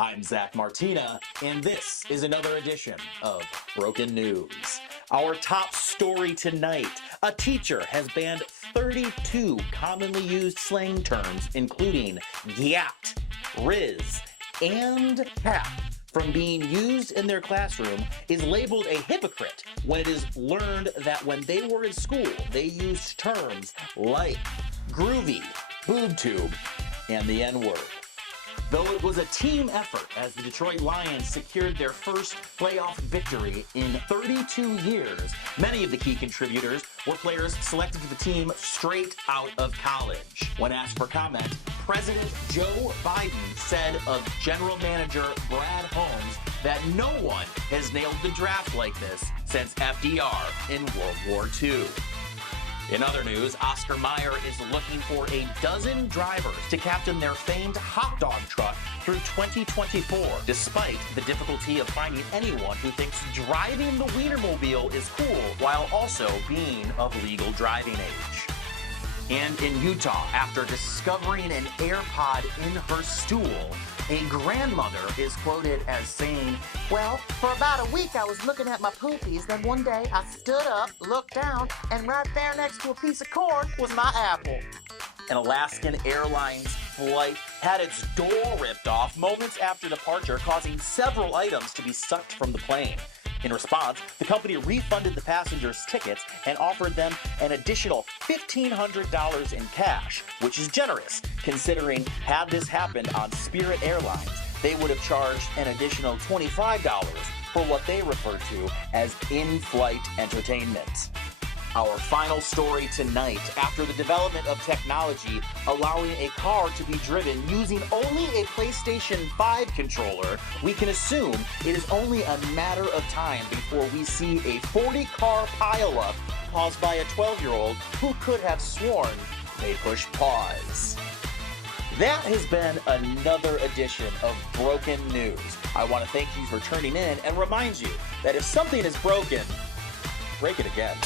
I'm Zach Martina, and this is another edition of Broken News. Our top story tonight, a teacher has banned 32 commonly used slang terms, including gyat, riz, and cap, from being used in their classroom, is labeled a hypocrite when it is learned that when they were in school, they used terms like groovy, boob tube, and the N-word. Though it was a team effort as the Detroit Lions secured their first playoff victory in 32 years, many of the key contributors were players selected to the team straight out of college. When asked for comment, President Joe Biden said of General Manager Brad Holmes that no one has nailed the draft like this since FDR in World War II. In other news, Oscar Mayer is looking for a dozen drivers to captain their famed hot dog truck through 2024, despite the difficulty of finding anyone who thinks driving the Wienermobile is cool while also being of legal driving age. And in Utah, after discovering an AirPod in her stool, a grandmother is quoted as saying, "Well, for about a week I was looking at my poopies, then one day I stood up, looked down, and right there next to a piece of corn was my apple." An Alaskan Airlines flight had its door ripped off moments after departure, causing several items to be sucked from the plane. In response, the company refunded the passengers' tickets and offered them an additional $1,500 in cash, which is generous, considering had this happened on Spirit Airlines, they would have charged an additional $25 for what they refer to as in-flight entertainment. Our final story tonight, after the development of technology allowing a car to be driven using only a PlayStation 5 controller, we can assume it is only a matter of time before we see a 40-car pileup caused by a 12-year-old who could have sworn they pushed pause. That has been another edition of Broken News. I want to thank you for tuning in and remind you that if something is broken, break it again.